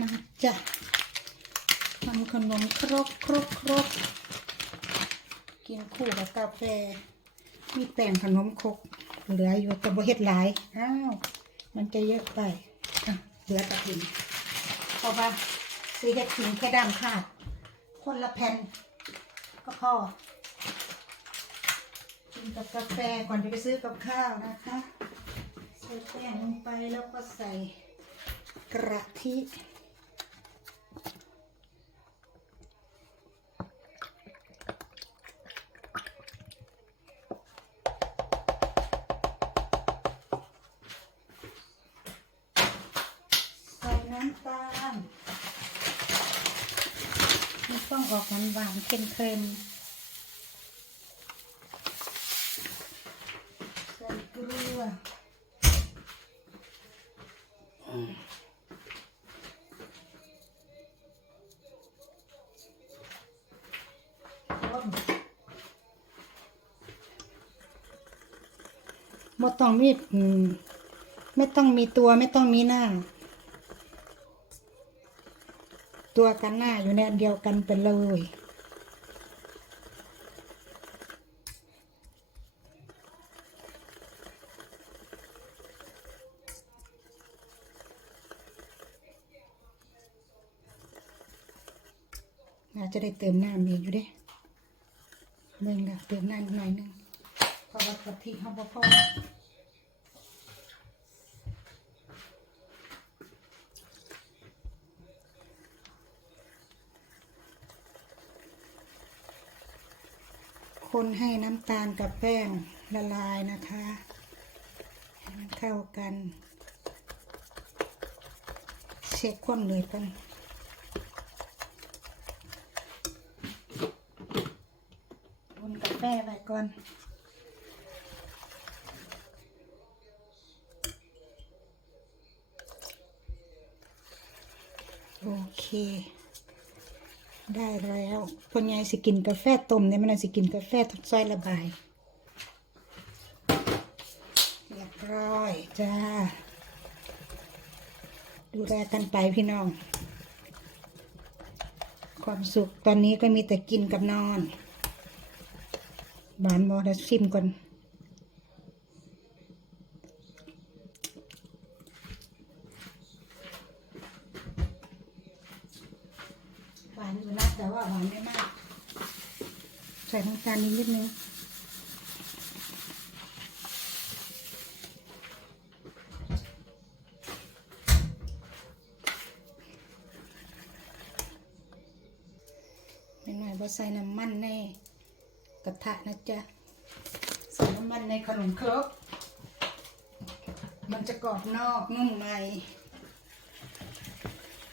มาจ้ะทำขนมครกครกครกกินคู่กับกาแฟ มีแป้งขนมครกเหลืออยู่แต่บ่เฮ็ดหลายอ้าวมันจะเยอะไปเหลือแต่กินเพราะว่าซื้อเฮ็ดกินแค่ด้ามขาด คนละแผ่นก็พอกินกับกาแฟก่อนจะไปซื้อกับข้าวนะคะใส่แป้งลงไปแล้วก็ใส่กระทิ ตาลมันต้องออกหวานหวานๆเค็มๆใส่เกลือคนไม่ต้องมีอืมไม่ต้องมีตัวไม่ต้องมีหน้า ตัวกันหน้าอยู่ในอันเดียวกันไปเลย น่าจะได้เติมน้ำอีอยู่เด้เบิ่งล้เติมน้ำหน่อยนึงเพราะว่ากะทิเขาบ่พอ คนให้น้ำตาลกับแป้งละลายนะคะให้มันเข้ากัน เช็คคนเลยกันคนกาแฟไว้ก่อนโอเค ได้แล้วคนยายสิกินกาแฟต้มเนี่ยมันนสิกินกาแฟทุกซอยระบายเรียบร้อยจ้า ดูแลกันไปพี่น้อง ความสุขตอนนี้ก็มีแต่กินกับนอน บานบอแล้วชิมก่อน หวานอยู่นะแต่ว่าหวานไม่มาก ใส่น้ำตาลนิดนึงไม่หน่อยว่าใส่น้ำมันในกระทะนะจ๊ะใส่น้ำมันในขนมครกมันจะกรอบนอกนุ่มใน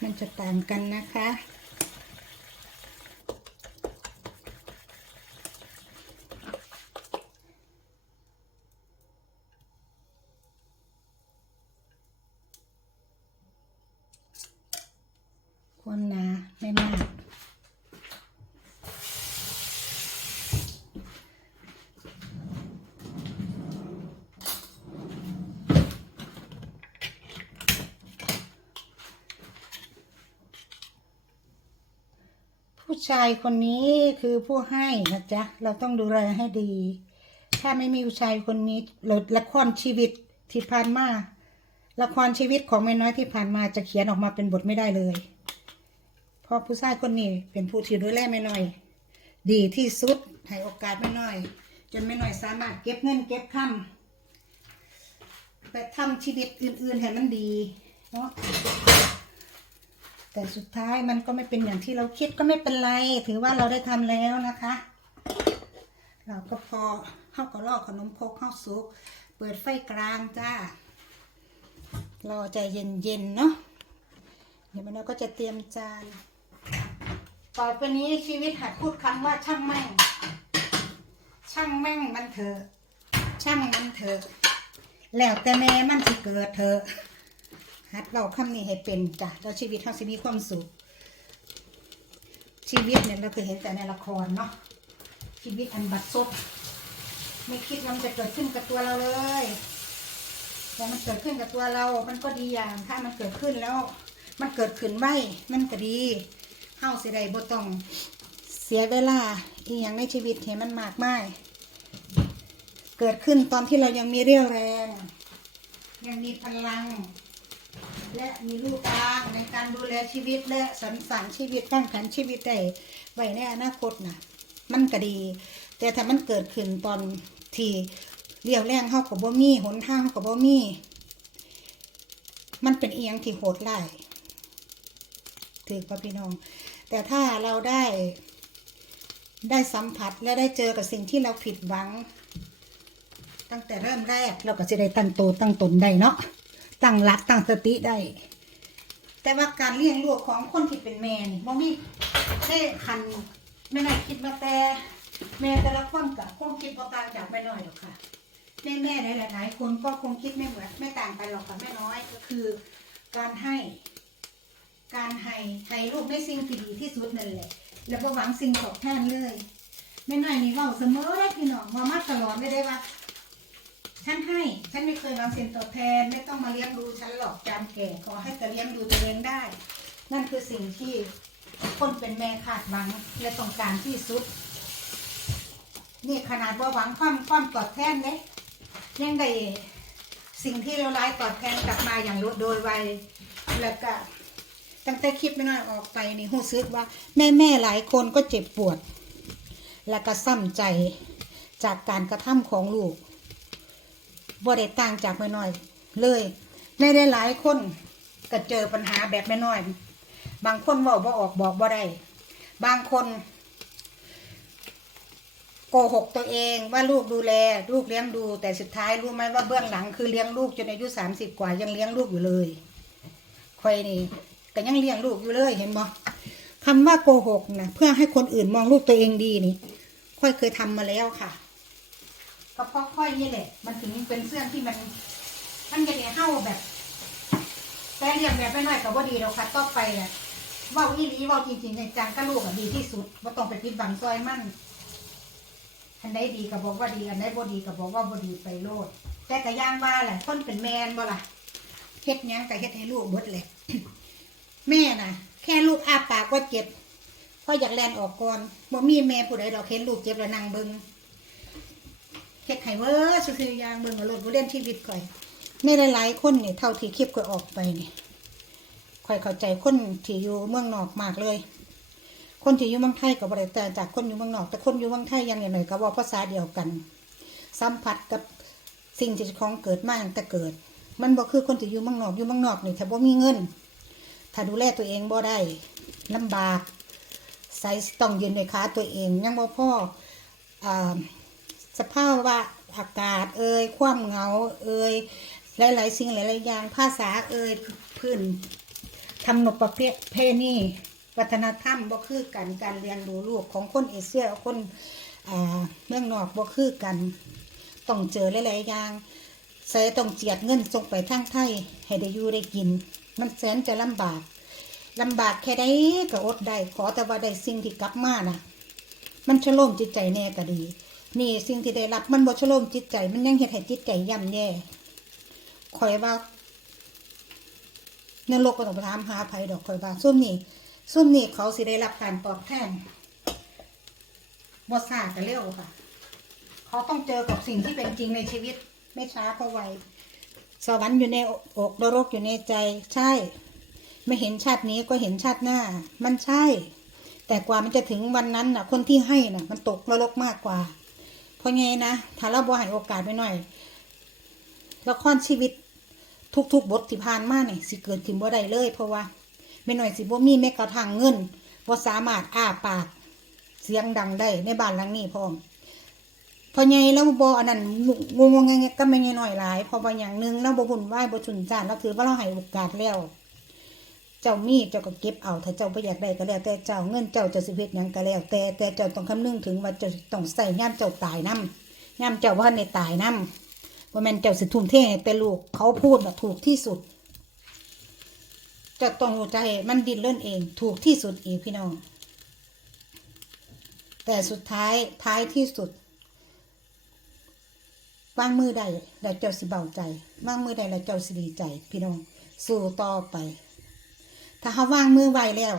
มันจะต่างกันนะคะ ความหนาไม่มาก ผู้ ชายคนนี้คือผู้ให้นะจ๊ะ เราต้องดูแลให้ดี ถ้าไม่มีผู้ชายคนนี้เราละครชีวิตที่ผ่านมาละครชีวิตของแม่น้อยที่ผ่านมาจะเขียนออกมาเป็นบทไม่ได้เลย เพราะผู้ชายคนนี้เป็นผู้ที่ดูแลแม่น้อย ดีที่สุดให้โอกาสแม่น้อย จนแม่น้อยสามารถเก็บเงินเก็บคำไปทำชีวิตอื่นๆให้มันดีเนาะ แต่สุดท้ายมันก็ไม่เป็นอย่างที่เราคิดก็ไม่เป็นไร ถือว่าเราได้ทำแล้วนะคะ เราก็พอเข้าก็ลอกขนมพกเข้าสุก เปิดไฟกลางจ้ารอใจเย็นๆเนาะเดี๋ยวมันก็จะเตรียมจานต่อไปนี้ชีวิตหัดพูดคำว่าช่างแม่ง ช่างแม่งมันเถอะ ช่างมันเถอะ แล้วแต่แม่มันที่เกิดเถอะ ฮัดเราคำนี้ให้เป็นจ้ะแล้วชีวิตเราสิมีความสุข ชีวิตเนี่ยเราเคยเห็นแต่ในละครเนาะชีวิตอันบัดซบไม่คิดว่ามันจะเกิดขึ้นกับตัวเราเลยแต่มันเกิดขึ้นกับตัวเรา มันก็ดีอย่าง ถ้ามันเกิดขึ้นแล้ว มันเกิดขึ้นไว้มันก็ดีเฮาเสิได้บ่ต้องเสียเวลาอีหยังในชีวิตให้มันมากมายเกิดขึ้นตอนที่เรายังมีเรี่ยวแรง ยังมีพลัง และมีลูกทางในการดูแลชีวิตและสรรสรรชีวิตตั้งขันชีวิตได้ไว้ในอนาคตนะมันก็ดี แต่ถ้ามันเกิดขึ้นตอนที่เรียวแรงเข้ากับบ่มีหนทางเข้ากับบ่มีมันเป็นเอียงที่โหดร้ายถือป่ะพี่น้อง แต่ถ้าเราได้ได้สัมผัสและได้เจอกับสิ่งที่เราผิดหวัง ตั้งแต่เริ่มแรกเราก็จะได้ตั้งตัวตั้งตนได้เนาะ ตั้งหลักตั้งสติได้ แต่ว่าการเลี้ยงลูกของคนที่เป็นแม่นี่บ่มีได้คันแม่น้อยคิดว่าแต่ แม่แต่ละคนกับคงคิดว่ต่างจากแม่น้อยหรอกค่ะแม่แม่หลายๆคนก็คงคิดไม่เหมือนไม่ต่างกันหรอกกับแม่น้อยก็คือ การให้ การให้ให้ลูกในสิ่งที่ดีที่สุดนั่นแหละ แล้วก็หวังสิ่งตอบแทนเลยแม่น้อยนี่เว่าเสมอได้พี่น้องว่ามาตลอดไม่ได้ว่า ฉันให้ ฉันไม่เคยหวังสิ่งตอบแทน ไม่ต้องมาเลี้ยงดูฉันหรอกจามแก่ขอให้แต่เลี้ยงดูตัวเองได้ นั่นคือสิ่งที่คนเป็นแม่ขาดหวังและต้องการที่สุด นี่ขนาดว่าหวังความความตอบแทนเลยยังได้สิ่งที่เลวร้ายตอบแทนกลับมาอย่างรวดโดยไวแล้วก็ตั้งแต่คลิปไม่น้อยออกไปนี่รู้สึกว่าแม่แม่หลายคนก็เจ็บปวด และก็ซ้ำใจจากการกระทำของลูก บ่ได้ต่างจากแม่น้อย เลยแม่ได้หลายคนก็เจอปัญหาแบบแม่น้อย บางคนบอกบ่ออกบอกบ่ได้บางคน โกหกตัวเองว่าลูกดูแล ลูกเลี้ยงดู แต่สุดท้ายรู้ไหมว่าเบื้องหลังคือเลี้ยงลูกจนอายุสามสิบกว่ายังเลี้ยงลูกอยู่เลยคอยนี่ก็ยังเลี้ยงลูกอยู่เลยเห็นบ่คำว่าโกหกนะเพื่อให้คนอื่นมองลูกตัวเองดีนี่ค่อยเคยทำมาแล้วค่ะ ก็เพราะค่อยนี่แหละ มันถึงเป็นเสื้อที่มัน มันจะเนี่ยเห่าแบบ แต่เรียงแบบไม่น้อยกับว่าดีเราคัดต่อไปอะว่าอีหลีว่าจริงๆในจังก็ลูกอะดีที่สุดว่าต้องไปปิดบังซอยมั่นอันใดดีก็บอกว่าดีอันใดบ่ดีก็บอกว่าบ่ดีไปโลด แต่ก็ย่างว่าแหละคนเป็นแมนบ่ล่ะเฮ็ดยังก็เฮ็ดให้ลูกเบิดเลยแม่น่ะ แค่ลูกอาปากว่าเจ็บพ่ออยากแลนออกก่อนบ่มีแม่ผู้ใดดอกเห็นลูกเจ็บแล้วนั่งเบิ่ง เฮ็ดให้เวอร์ซื่อๆอย่างเบิ่งเอารถบ่เล่นชีวิตข่อยในหลายๆคนนี่เท่าที่คลิปก็ออกไปนี่ข่อยเข้าใจคนที่อยู่เมืองนอกมากเลย คนที่อยู่เมืองไทยก็บ่ได้แต่จากคนอยู่เมืองนอก แต่คนอยู่เมืองไทยอยังหน่อยก็เว่าภาษาเดียวกัน สัมผัสกับสิ่งที่เจ้าของเกิดมาตั้งแต่เกิด มันบ่คือคนที่อยู่เมืองนอกอยู่เมืองนอกนี่ถ้าบ่มีเงิน ถ้าดูแลตัวเองบ่ได้ลำบากใส่ต้องยืนด้วยขาตัวเองยังบ่พออ่า สภาพว่าอากาศเอ่ยความเหงาเอ่ยหลาย ๆ สิ่งหลาย ๆ อย่างภาษาเอ่ยพื้นทำนบประเพณีวัฒนธรรมบ่คือกันการเรียนรู้ลูกของคนเอเชียคนเมืองนอกบ่คือกันต้องเจอหลาย ๆ อย่างใส่ต้องเจียดเงินส่งไปทางไทย ให้ได้อยู่ได้กิน มันแสนจะลำบากลำบากแค่ใดก็อดได้ขอแต่ว่าได้สิ่งที่กลับมาน่ะ มันชโลมจิตใจแน่ก็ดี นี่สิ่งที่ได้รับมันบ่ชโลมจิตใจ มันยังเฮ็ดให้จิตใจย่ำแย่คอยว่านรกก็ต้องไปถามหาภัยดอกคอยว่าซุ่มนี่ซุ่มนี่เขาสิได้รับการตอบแทนบ่ซ่าก็เร็วค่ะ เขาต้องเจอกับสิ่งที่เป็นจริงในชีวิต ไม่ช้าก็ไวสวรรค์อยู่ในอกนรกอยู่ในใจใช่ ไม่เห็นชาตินี้ก็เห็นชาติหน้า มันใช่ แต่กว่ามันจะถึงวันนั้นน่ะ คนที่ให้น่ะ มันตกนรกมากกว่า พราะไงนะถ้าเราบ่ให้โอกาสไปหน่อยละครชีวิตทุกๆบทที่ผ่านมาเนี่ยสิเกิดขึ้นบ่ได้เลย เพราะว่าไม่หน่อยสิบ่มีแม้กระทั่งเงินบ่สามารถอ้าปากเสียงดังได้ในบ้านหลังนี้พร้อมพอไงแล้วบ่อันนั้นงงงงก็ไม่ไงหน่อยหลายเพราะว่าอย่างหนึงเราบ่บุญไหวบ่ชุนจานเราถือว่าเราให้โอกาสแล้ว เจ้ามีเจ้าก็เก็บเอาถ้าเจ้าบ่อยากได้ก็แล้ว แต่เจ้าเงินเจ้าจะสิเฮ็ดหยังก็แล้ว แต่แต่เจ้าต้องคำนึงถึงว่าเจ้าต้องใส่ย่ามเจ้าตายนํย่ามเจ้าว่าในตายนํว่าแม่นเจ้าสิทุ่มเทให้แต่ลูกเขาพูดน่ะถูกที่สุดจะต้องรู้ใจมันดิ้นเล่นเอง ถูกที่สุดอีกพี่น้อง แต่สุดท้ายท้ายที่สุดวางมือได้แล้วเจ้าสิเบาใจวางมือได้แล้วเจ้าสิดีใจ พี่น้อง สู้ต่อไป ถ้าเขาวางมือไวแล้ว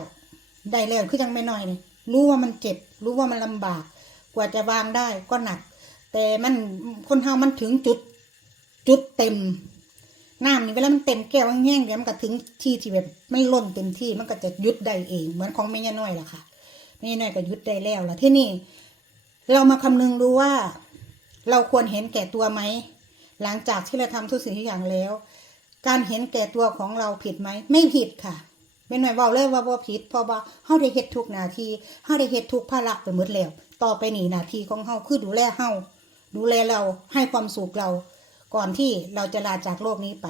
ได้แล้วคือยังไม่น้อยนี่รู้ว่ามันเจ็บ รู้ว่ามันลำบาก กว่าจะวางได้ก็หนัก แต่มันคนเฮามันถึงจุด จุดเต็มน้ำนี่เวลามันเต็มแก้วแห้งๆเดี๋ยวมันก็ถึงที่ที่แบบไม่ล้นเต็มที่มันก็จะยุดได้เอง เหมือนของแม่ย่าน้อยล่ะค่ะแม่ย่าน้อยก็ยุดได้แล้วล่ะที่นี่ เรามาคำนึงดูว่า เราควรเห็นแก่ตัวไหมหลังจากที่เราทำทุกสิ่งทุกอย่างแล้ว การเห็นแก่ตัวของเราผิดไหมไม่ผิดค่ะ เป็นหน่อยบอกเลยว่าบ่ผิดเพราะว่าเฮาได้เฮ็ดทุกหนาทีเฮาได้เฮ็ดทุกภาระไปหมดแล้ว ต่อไปนี่หนาทีของเฮาคือดูแลเฮาดูแลเราให้ความสุขเรา ก่อนที่เราจะลาจากโลกนี้ไป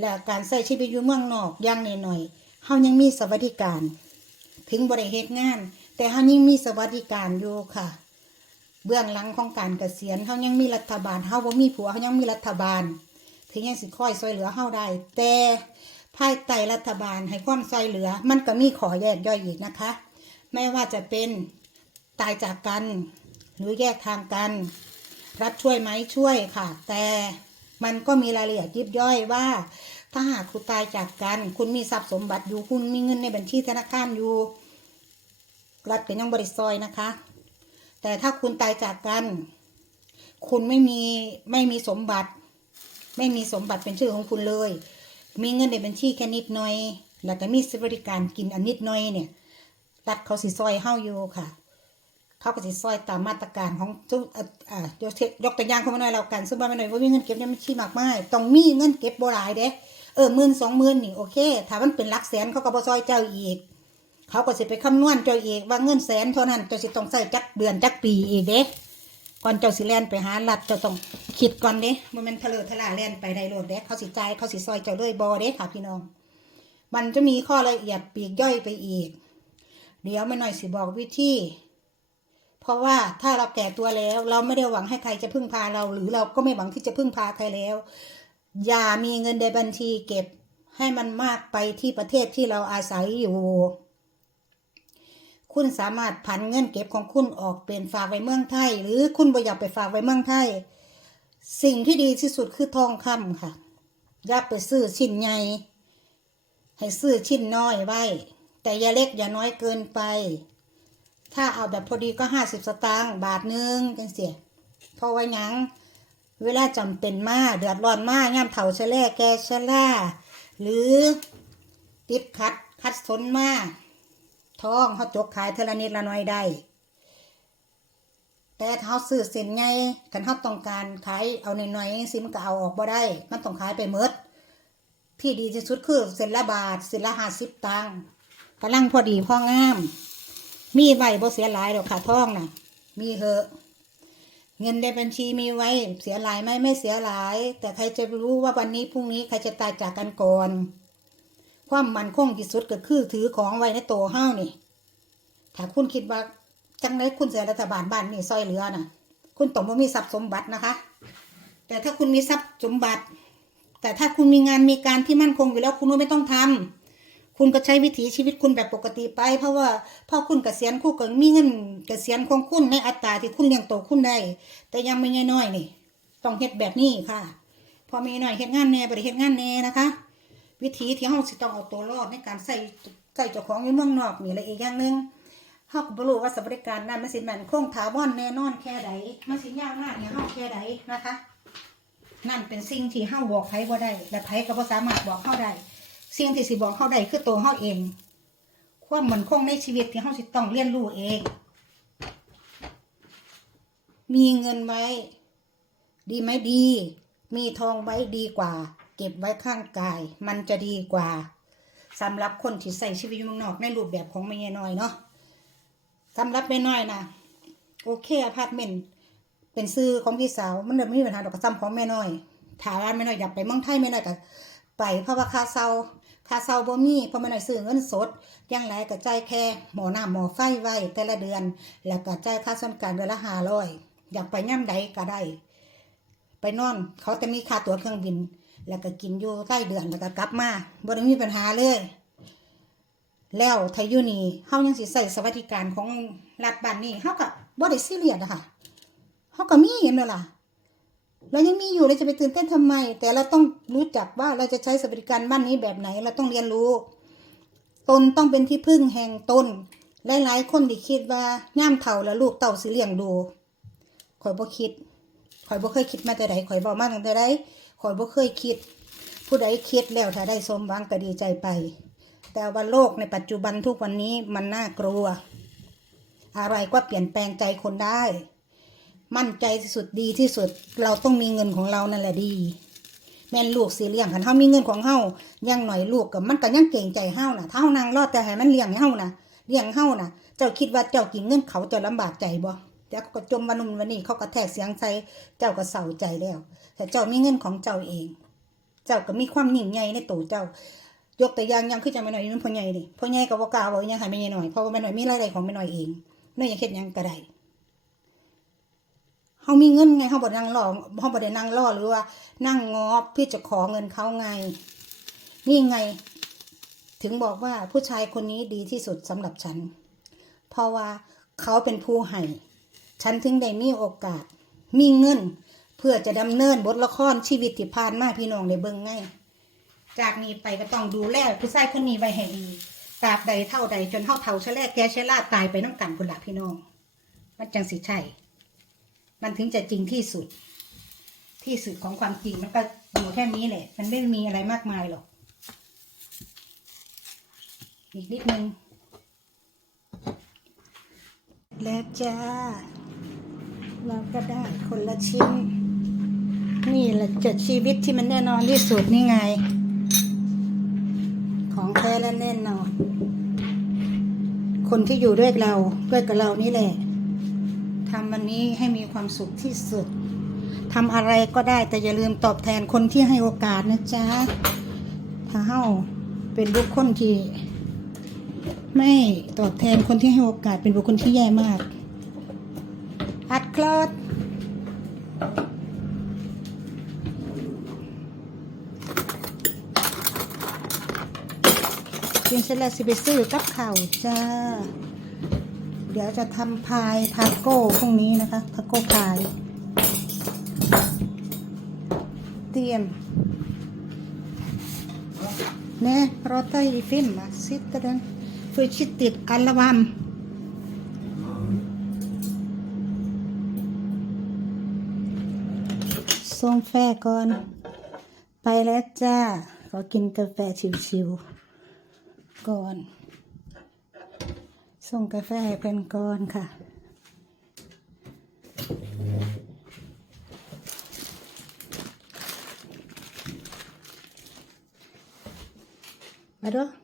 และการใช้ชีวิตอยู่เมืองนอกอย่างหน่อยๆเฮายังมีสวัสดิการ ถึงบริเหตุงาน แต่เฮายังมีสวัสดิการอยู่ค่ะ เบื้องหลังของการเกษียณเฮายังมีรัฐบาลเฮาบ่มีผัวเฮายังมีรัฐบาล ถึงยังสิค่อยช่วยเหลือเฮาได้แต่ ภายใต้รัฐบาลให้ความช่วยเหลือ มันก็มีขอแยกย่อยอีกนะคะ ไม่ว่าจะเป็นตายจากกัน หรือแยกทางกัน รัฐช่วยไหมช่วยค่ะ แต่มันก็มีรายละเอียดยิบย่อยว่า ถ้าหากคุณตายจากกัน คุณมีทรัพย์สมบัติอยู่คุณมีเงินในบัญชีธนาคารอยู่รัฐก็ยังบริซอยนะคะ แต่ถ้าคุณตายจากกัน คุณไม่มีไม่มีสมบัติ ไม่มีสมบัติเป็นชื่อของคุณเลย มีเงินในบัญชีแค่นิดหน่อย แล้วก็มีสวัสดิการกินอันนิดหน่อยเนี่ย รัฐเขาสิซอยเฮาอยู่ค่ะ เขาก็สิซอยตามมาตรการของทุกอ่ายกเทยกตัวอย่างของมาหน่อยแล้วกันซึ่งว่าไม่หน่อยว่ามีเงินเก็บในบัญชีมากมายต้องมีเงินเก็บบ่หลายเด้เออหมื่นสองหมื่นนี่โอเค ถ้ามันเป็นหลักแสนเขาก็บ่ซอยเจ้าอีก เขาก็สิไปคำนวณเจ้าอีกว่าเงินแสนเท่านั้นเจ้าสิต้องใส่จักเดือนจักปีอีกเด้ ก่อนเจ้าสิแลนไปหารัฐเจ้าต้องคิดก่อนเด้บ่แม่นทะเลทะลาแลนไปได้โลดเด้เขาสิจ่ายเขาสิซอยเจ้าเลยบ่เด้ค่ะพี่น้อง มันจะมีข้อละเอียดปีกย่อยไปอีก เดี๋ยวไม่หน่อยสิบอกวิธีเพราะว่าถ้าเราแก่ตัวแล้ว เราไม่ได้หวังให้ใครจะพึ่งพาเรา หรือเราก็ไม่หวังที่จะพึ่งพาใครแล้ว อย่ามีเงินในบัญชีเก็บให้มันมากไปที่ประเทศที่เราอาศัยอยู่ คุณสามารถผันเงินเก็บของคุณออกเป็นฝากไว้เมืองไทย หรือคุณบ่อยากไปฝากไว้เมืองไทย สิ่งที่ดีที่สุดคือทองคำค่ะอย่าไปซื้อชิ้นใหญ่ให้ซื้อชิ้นน้อยไว้ แต่อย่าเล็กอย่าน้อยเกินไป ถ้าเอาแบบพอดีก็ห้าสิบสตางค์บาทหนึ่งจังเสียพราะว่าหยังเวลาจำเป็นมากเดือดร้อนมากย่ำเถาชะแล่แกชะล่าหรือติดขัดขัดสนมาก ท้องเขาจกขายเทละนิดละน้อยได้ แต่เขาซื้อส้นใหญ่กันเขาต้องการขายเอาหน่อยๆสิมันก็เอาออกบ่ได้ มันต้องขายไปเมดที่ดีที่สุดคือเส้นละบาทเส้นละห้าสิบตังค์กำลังพอดีพ่องาม มีไว้บ่เสียหลายดอกค่ะทองน่ะ มีเหอะ เงินในบัญชีมีไว้เสียหลายไหมไม่เสียหลาย แต่ใครจะรู้ว่าวันนี้พรุ่งนี้ใครจะตายจากกันก่อน ความมันคงที่สุดก็คือถือของไว้ในตัวเฮ้านี่ ถ้าคุณคิดว่าจังไดคุณเสียรัฐบาลบ้านนี่ซอยเหลือน่ะ คุณต้องบ่มีทรัพย์สมบัตินะคะ แต่ถ้าคุณมีทรัพย์สมบัติ แต่ถ้าคุณมีงานมีการที่มั่นคงอยู่แล้วคุณก็ไม่ต้องทำคุณก็ใช้วิถีชีวิตคุณแบบปกติไป เพราะว่าพ่อคุณเกษียณคุณก็มีเงินเกษียณของคุณในอัตราที่คุณเลี้ยงโตคุณได้ แต่ยังไม่น้อยๆนี่ ต้องเฮ็ดแบบนี้ค่ะ พอมีหน่อยเฮ็ดงานแน่บริเฮ็ดงานแน่นะคะ วิธีที่เฮาสิต้องเอาตัวรอดในการใส่ใส่เจ้าของอยู่เมืองนอกนี่และอีกอย่างหนึงเฮาก็บ่รู้ว่าสวัสดิการนั้นมันสิแม่นคงถาวรแน่นอนแค่ใดมันสิยาวนานเนี่ยเฮาแค่ใดนะคะ นั่นเป็นสิ่งที่เฮาบอกไผบ่ได้ และไผก็บ่สามารถบอกเฮาได้สิ่งที่สิบอกเฮาได้คือตัวเฮาเอง ความมั่นคงในชีวิตที่เฮาสิต้องเรียนรู้เอง มีเงินไว้ ดีไหมดี มีทองไว้ดีกว่า เก็บไว้ข้างกาย มันจะดีกว่าสำหรับคนที่ใส่ชีวิตอยู่เมืองนอกในรูปแบบของแม่น้อยเนาะสำหรับแม่น้อยนะโอเคอพาร์ตเมนต์เป็นซื้อของพี่สาวมันไม่มีปัญหาดอกซ้ำของแม่น้อยถามว่าแม่น้อยอยากไปเมืองไทยแม่น้อยก็ไปเพราะว่าคาเช่าค่าเช่าบ่มีเพราะแม่น้อยซื้อเงินสดยังไรก็จ่ายแค่หมอน้ำหมอไฟไว้แต่ละเดือน แล้วก็จ่ายค่าส่วนกลางเดือนละห้าร้อยอยากไปย่ำใดก็ได้ ไปนอน เขาจะมีค่าตั๋วเครื่องบิน แล้วก็กินอยู่ใต้เดือนแล้วก็กลับมาบ่ได้มีปัญหาเลย แล้วไทยอยู่นี่เฮายังสิใส่สวัสดิการของรัฐบ้านนี้เฮาก็บ่ได้ซีเรียสอะค่ะเฮาก็มีเห็นบ่ล่ะเรายังมีอยู่เราจะไปตื่นเต้นทำไม แต่เราต้องรู้จักว่าเราจะใช้สวัสดิการบ้านนี้แบบไหน เราต้องเรียนรู้ ตนต้องเป็นที่พึ่งแห่งตนหลายๆคนที่คิดว่าย่ามเท่าแล้วลูกเต่าสิเลี้ยงดูข่อยบ่คิดข่อยบ่เคยคิดมาแต่ใดข่อยบ่มาตั้งแต่ใด ข่อยบ่เคยคิด ผู้ใดคิดแล้วถ้าได้สมหวังก็ดีใจไป แต่ว่าโลกในปัจจุบันทุกวันนี้มันน่ากลัว อะไรก็เปลี่ยนแปลงใจคนได้ มั่นใจสุดดีที่สุดเราต้องมีเงินของเรานั่นแหละดี แม่นลูกสิเลี้ยงคันเฮามีเงินของเฮายังหน่อยลูกกับมันก็ยังเก่งใจเฮาน่ะถ้าเฮานางรอดแต่ให้มันเลี้ยงเฮาน่ะเลี้ยงเฮาน่ะ เจ้าคิดว่าเจ้ากินเงินเขาจะลำบากใจบ่ แต่เขาก็จมวันนุ่นวันนี้เขาก็แทกเสียงใส่เจ้าก็เศร้าใจแล้ว แต่เจ้ามีเงินของเจ้าเอง เจ้าก็มีความยิ่งใหญ่ในตัวเจ้ายกแตัวอย่างยังคือจะไม่หน่อยนั่นพ่อใหญ่ดิพ่อใหญ่ก็บ่กล้าบอกอยังให้แม่หน่อยเพราะว่าแม่หน่อยมีรายได้ของแม่หน่อยเองแม่อยากเฮ็ดยังก็ได้เฮามีเงินไงเฮาบ่ได้นั่งรอเฮาบ่ได้นั่งรอหรือว่า นั่งงอเพื่อจะขอเงินเขาไง นี่ไง ถึงบอกว่าผู้ชายคนนี้ดีที่สุดสำหรับฉัน เพราะว่าเขาเป็นผู้ให้ ฉันถึงได้มีโอกาส มีเงิน เพื่อจะดำเนินบทละครชีวิตที่ผ่านมาพี่น้องได้เบิ่งไงจากนี้ไปก็ต้องดูแลผู้ชายคนนี้ไว้ให้ดีตราบใดเท่าใดจนเท่าเท่าชะแลแกชะลาตายไปน้ำกันพุ่นละพี่น้อง มันจังสิใช่ มันถึงจะจริงที่สุด ที่สุดของความจริงมันก็อยู่แค่นี้แหละ มันไม่มีอะไรมากมายหรอก อีกนิดนึง แล้วจ้า เราก็ได้คนละชิ้น นี่แหละจะชีวิตที่มันแน่นอนที่สุดนี่ไง ของแท้และแน่นอน คนที่อยู่ด้วยเราด้วยกับเรานี่แหละทำวันนี้ให้มีความสุขที่สุดทำอะไรก็ได้แต่อย่าลืมตอบแทนคนที่ให้โอกาสนะจ๊ะถ้าเฮาเป็นบุคคลที่ ไม่ตอบแทนคนที่ให้โอกาสเป็นบุคคลที่แย่มาก อัดคลอด กินเสร็จแล้วสิไปซื้อกับข่าวจ้า เดี๋ยวจะทำพายทาโก้พรุ่งนี้นะคะทาโก้พาย เตรียมเน่รอตอีฟิมมาซิตเดนฟิชิติดอัลวัมส่งแฟก่อน ไปแล้วจ้า ขอกินกาแฟชิวๆก่อน ส่งกาแฟให้เพื่อนก่อนค่ะมาดู